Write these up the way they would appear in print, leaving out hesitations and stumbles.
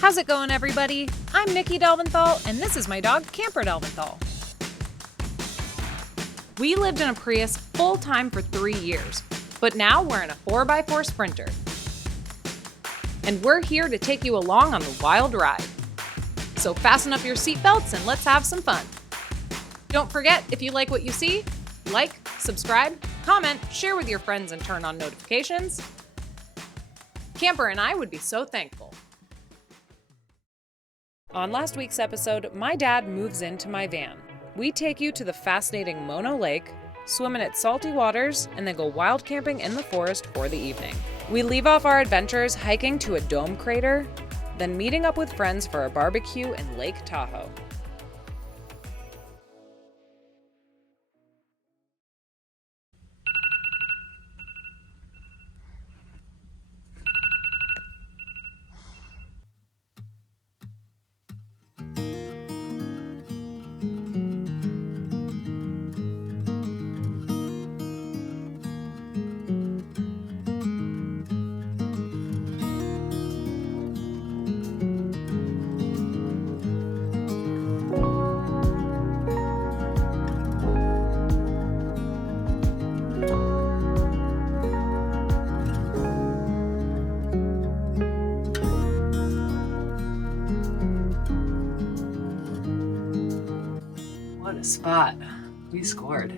How's it going, everybody? I'm Nikki Delventhal, and this is my dog, Camper Delventhal. We lived in a Prius full-time for 3 years, but now we're in a 4x4 Sprinter. And we're here to take you along on the wild ride. So fasten up your seatbelts and let's have some fun. Don't forget, if you like what you see, like, subscribe, comment, share with your friends, and turn on notifications. Camper and I would be so thankful. On last week's episode, my dad moves into my van. We take you to the fascinating Mono Lake, swim in its salty waters, and then go wild camping in the forest for the evening. We leave off our adventures hiking to a dome crater, then meeting up with friends for a barbecue in Lake Tahoe. What a spot. We scored.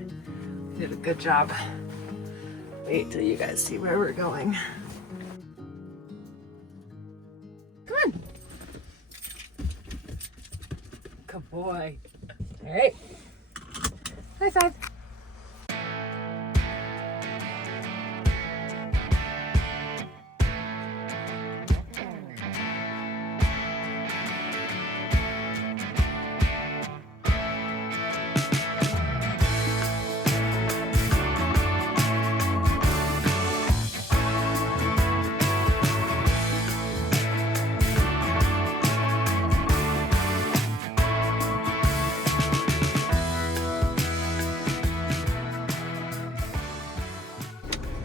We did a good job. Wait till you guys see where we're going. Come on. Good boy. All right. High five.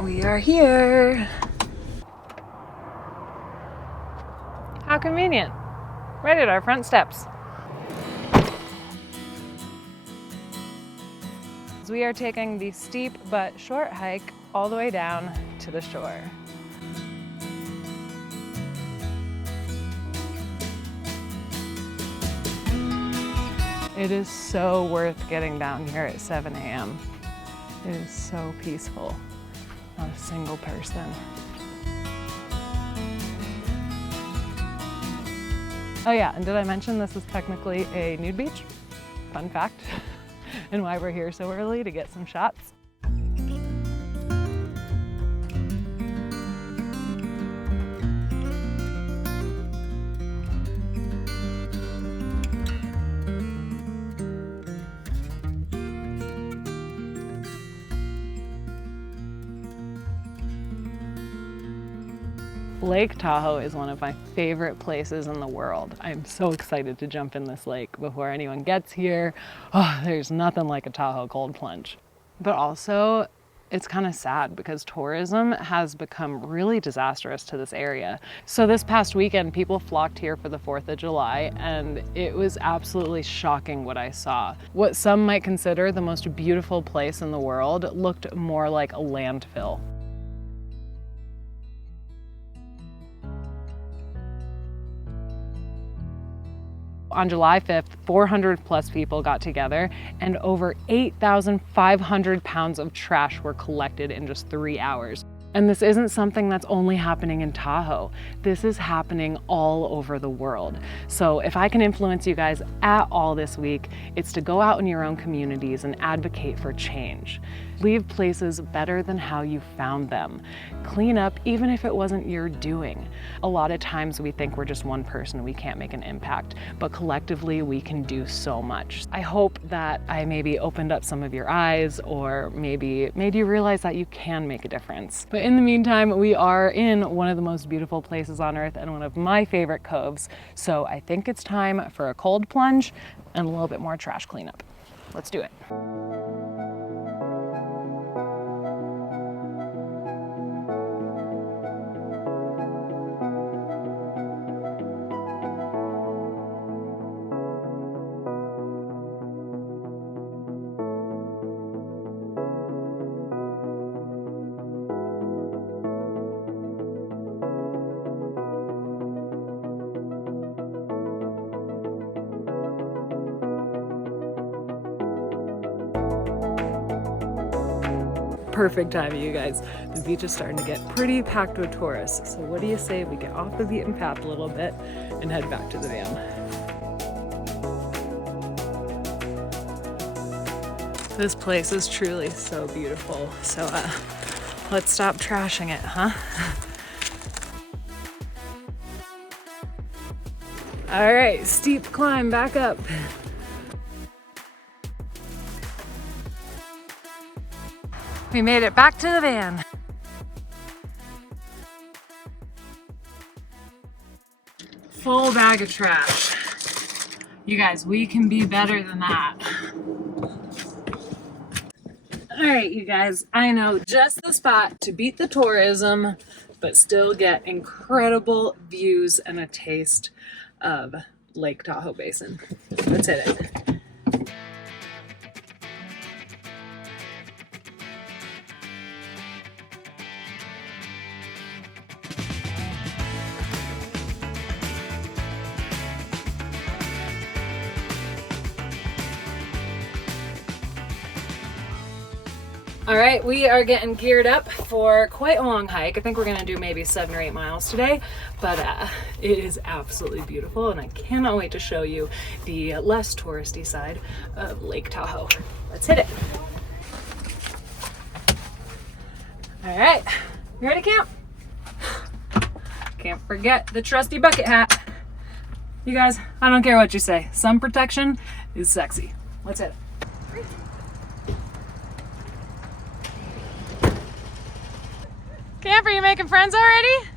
We are here. How convenient. Right at our front steps. We are taking the steep but short hike all the way down to the shore. It is so worth getting down here at 7 a.m. It is so peaceful. Not a single person. Oh yeah, and did I mention this is technically a nude beach? Fun fact. And why we're here so early to get some shots. Lake Tahoe is one of my favorite places in the world. I'm so excited to jump in this lake before anyone gets here. Oh, there's nothing like a Tahoe cold plunge. But also, it's kind of sad because tourism has become really disastrous to this area. So this past weekend, people flocked here for the 4th of July, and it was absolutely shocking what I saw. What some might consider the most beautiful place in the world looked more like a landfill. On July 5th, 400 plus people got together and over 8,500 pounds of trash were collected in just 3 hours. And this isn't something that's only happening in Tahoe. This is happening all over the world. So if I can influence you guys at all this week, it's to go out in your own communities and advocate for change. Leave places better than how you found them. Clean up even if it wasn't your doing. A lot of times we think we're just one person, we can't make an impact, but collectively we can do so much. I hope that I maybe opened up some of your eyes or maybe made you realize that you can make a difference. But in the meantime, we are in one of the most beautiful places on earth and one of my favorite coves. So I think it's time for a cold plunge and a little bit more trash cleanup. Let's do it. perfect timing, you guys. The beach is starting to get pretty packed with tourists. So what do you say we get off the beaten path a little bit and head back to the van? This place is truly so beautiful. So let's stop trashing it, huh? All right, steep climb back up. We made it back to the van. Full bag of trash. You guys, we can be better than that. All right, you guys, I know just the spot to beat the tourism, but still get incredible views and a taste of Lake Tahoe Basin. Let's hit it. All right, we are getting geared up for quite a long hike. I think we're gonna do maybe 7 or 8 miles today, but it is absolutely beautiful and I cannot wait to show you the less touristy side of Lake Tahoe. Let's hit it. All right, you ready, camp? Can't forget the trusty bucket hat. You guys, I don't care what you say, sun protection is sexy. Let's hit it. Camper, you making friends already?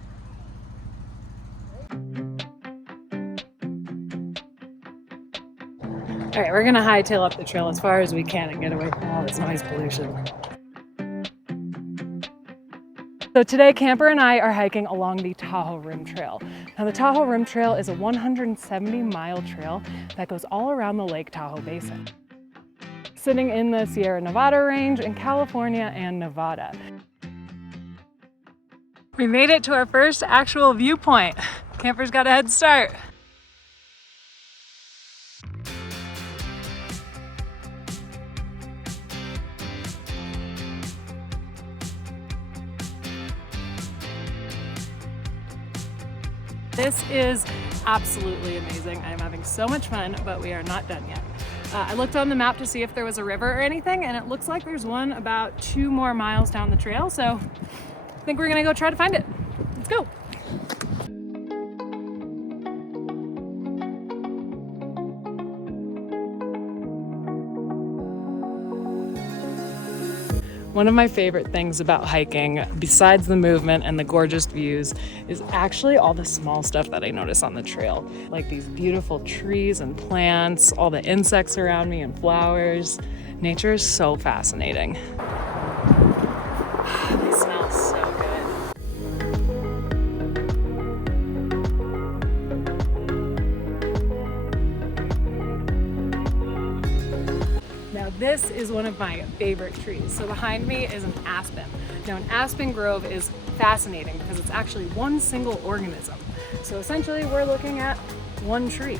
All right, we're gonna hightail up the trail as far as we can and get away from all this noise pollution. So today, Camper and I are hiking along the Tahoe Rim Trail. Now the Tahoe Rim Trail is a 170-mile trail that goes all around the Lake Tahoe Basin, sitting in the Sierra Nevada range in California and Nevada. We made it to our first actual viewpoint. Camper's got a head start. This is absolutely amazing. I'm having so much fun, but we are not done yet. I looked on the map to see if there was a river or anything, and it looks like there's one about 2 more miles down the trail, so I think we're gonna go try to find it. Let's go. One of my favorite things about hiking, besides the movement and the gorgeous views, is actually all the small stuff that I notice on the trail. Like these beautiful trees and plants, all the insects around me and flowers. Nature is so fascinating. They smell so good. Now this is one of my favorite trees. So behind me is an aspen. Now an aspen grove is fascinating because it's actually one single organism. So essentially we're looking at one tree.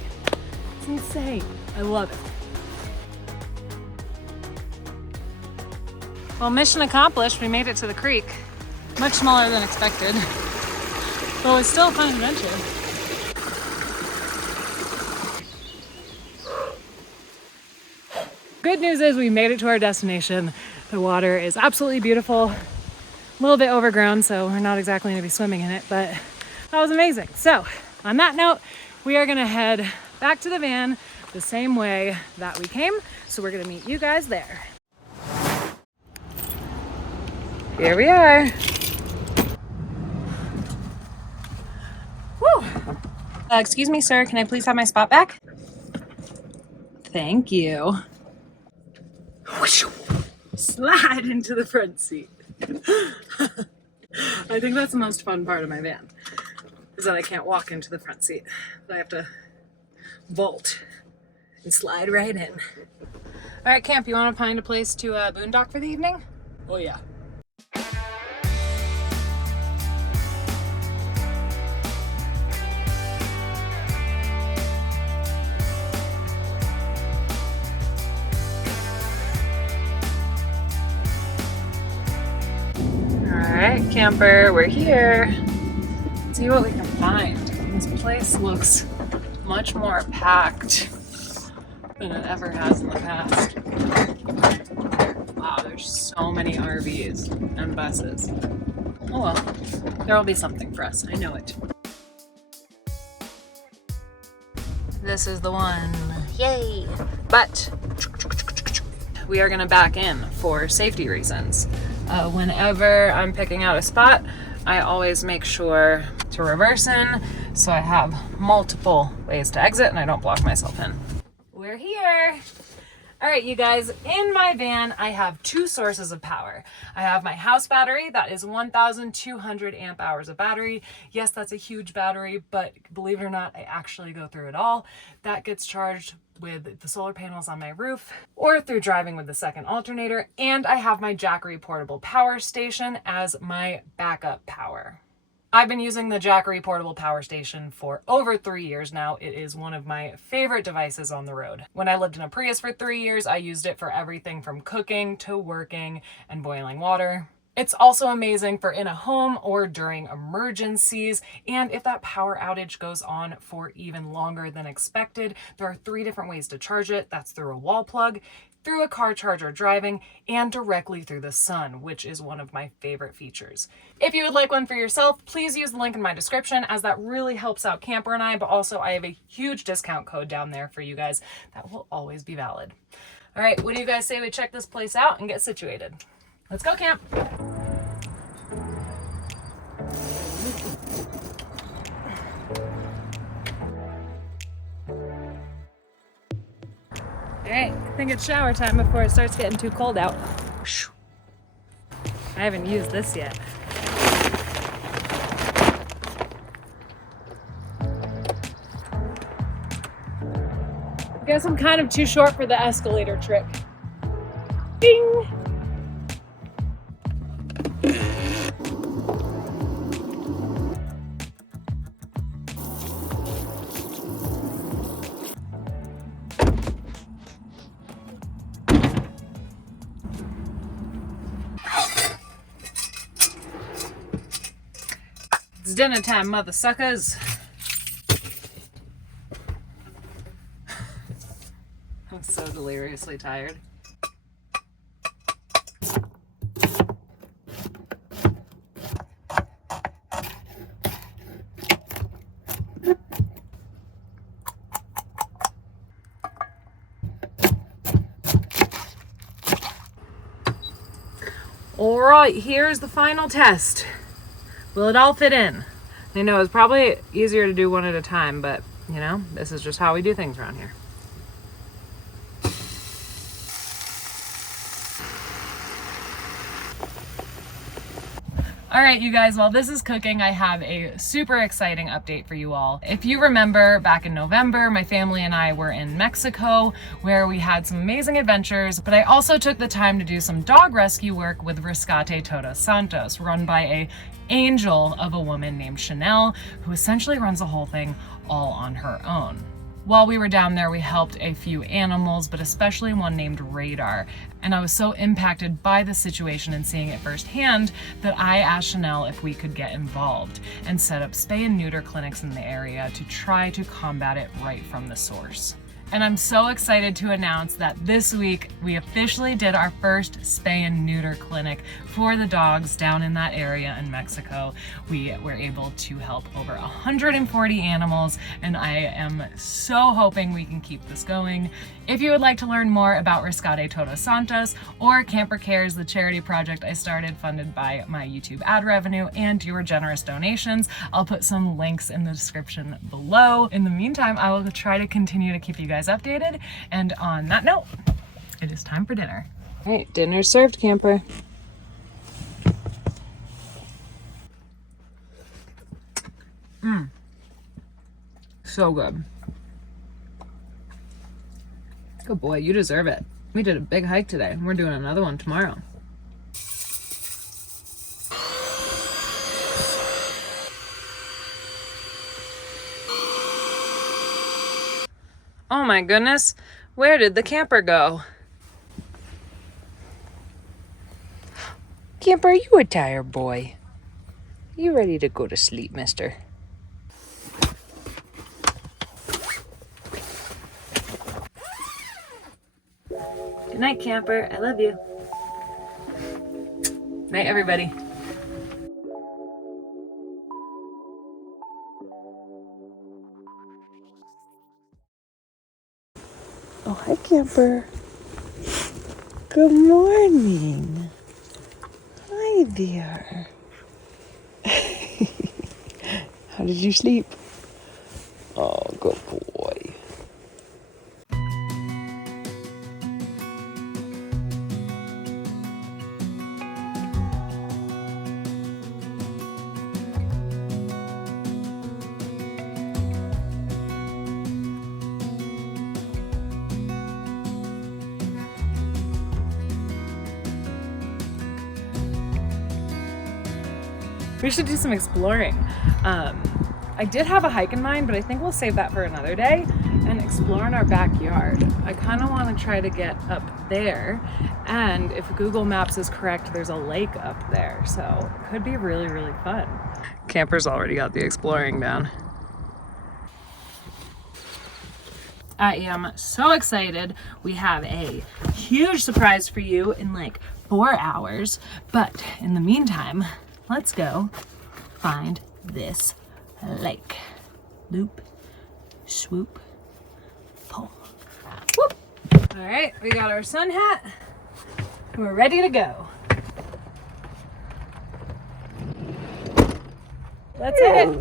It's insane. I love it. Well, mission accomplished. We made it to the creek. Much smaller than expected. But it was still a fun adventure. Good news is we made it to our destination. The water is absolutely beautiful. A little bit overgrown, so we're not exactly gonna be swimming in it, but that was amazing. So on that note, we are gonna head back to the van the same way that we came. So we're gonna meet you guys there. Here we are. Woo. Excuse me, sir, can I please have my spot back? Thank you. Slide into the front seat. I think that's the most fun part of my van, is that I can't walk into the front seat. I have to vault and slide right in. All right, camp, you want to find a place to boondock for the evening? Oh yeah. camper. We're here. Let's see what we can find. This place looks much more packed than it ever has in the past. Wow, there's so many RVs and buses. Oh well, there will be something for us. I know it. This is the one. Yay! But we are gonna back in for safety reasons. Whenever I'm picking out a spot, I always make sure to reverse in so I have multiple ways to exit and I don't block myself in. We're here. All right, you guys, in my van, I have two sources of power. I have my house battery, that is 1,200 amp hours of battery. Yes, that's a huge battery, but believe it or not, I actually go through it all. That gets charged with the solar panels on my roof or through driving with the second alternator. And I have my JACKERY portable power station as my backup power. I've been using the JACKERY portable power station for over 3 years now. It is one of my favorite devices on the road. When I lived in a Prius for 3 years, I used it for everything from cooking to working and boiling water. It's also amazing for in a home or during emergencies. And if that power outage goes on for even longer than expected, there are 3 different ways to charge it. That's through a wall plug, through a car charger driving, and directly through the sun, which is one of my favorite features. If you would like one for yourself, please use the link in my description, as that really helps out Camper and I, but also I have a huge discount code down there for you guys that will always be valid. All right, what do you guys say we check this place out and get situated? Let's go camp. All right, I think it's shower time before it starts getting too cold out. I haven't used this yet. Guess I'm kind of too short for the escalator trick. Ding! It's dinner time, mother suckers. I'm so deliriously tired. All right, here's the final test. Will it all fit in? I know it's probably easier to do one at a time, but you know, this is just how we do things around here. All right, you guys, while this is cooking, I have a super exciting update for you all. If you remember, back in November, my family and I were in Mexico, where we had some amazing adventures, but I also took the time to do some dog rescue work with Rescate Todos Santos, run by a angel of a woman named Chanel, who essentially runs the whole thing all on her own. While we were down there, we helped a few animals, but especially one named Radar. And I was so impacted by the situation and seeing it firsthand that I asked Chanel if we could get involved and set up spay and neuter clinics in the area to try to combat it right from the source. And I'm so excited to announce that this week we officially did our first spay and neuter clinic for the dogs down in that area in Mexico. We were able to help over 140 animals, and I am so hoping we can keep this going. If you would like to learn more about Rescate Todos Santos or CamperCares, the charity project I started funded by my YouTube ad revenue and your generous donations, I'll put some links in the description below. In the meantime, I will try to continue to keep you guys updated. And on that note, it is time for dinner. All right, dinner served, camper. So good. Good boy, you deserve it. We did a big hike today. We're doing another one tomorrow. Oh my goodness, where did the camper go? Camper, are you a tired boy? You ready to go to sleep, mister? Good night, camper. I love you. Night, everybody. Oh, hi, camper. Good morning. Hi there. How did you sleep? Oh, good boy. We should do some exploring. I did have a hike in mind, but I think we'll save that for another day and explore in our backyard. I kind of want to try to get up there, and if Google Maps is correct, there's a lake up there, so it could be really, really fun. Camper's already got the exploring down. I am so excited. We have a huge surprise for you in like 4 hours, but in the meantime, let's go find this lake. Loop, swoop, pull. Whoop. All right, we got our sun hat. We're ready to go. Let's hit it.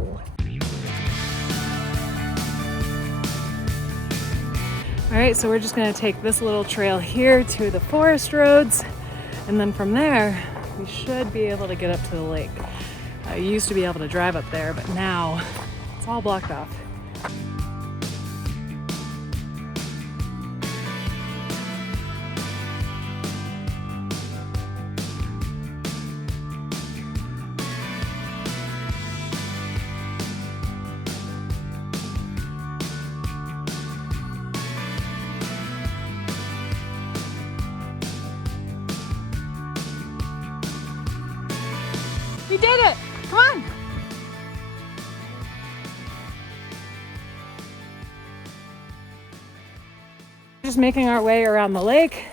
All right, so we're just gonna take this little trail here to the forest roads, and then from there, we should be able to get up to the lake. I used to be able to drive up there, but now it's all blocked off. We did it! Come on! Just making our way around the lake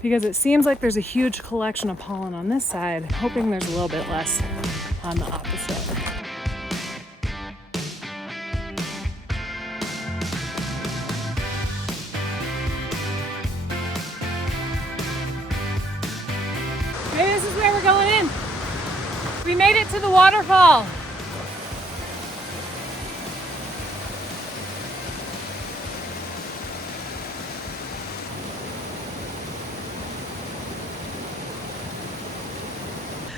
because it seems like there's a huge collection of pollen on this side. Hoping there's a little bit less on the opposite. Maybe this is where we're going in. We made it to the waterfall.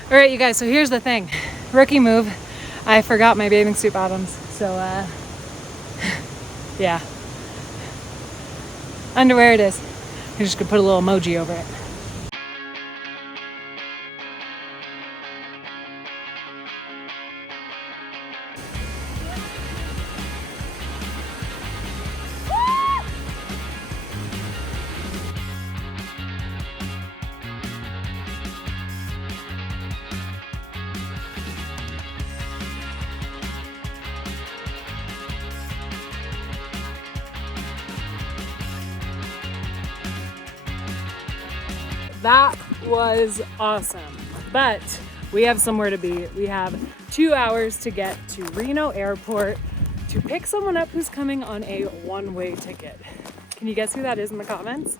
All right, you guys, so here's the thing. Rookie move. I forgot my bathing suit bottoms. So, yeah. Underwear it is. I'm just gonna put a little emoji over it. That was awesome, but we have somewhere to be. We have 2 hours to get to Reno Airport to pick someone up who's coming on a one-way ticket. Can you guess who that is in the comments?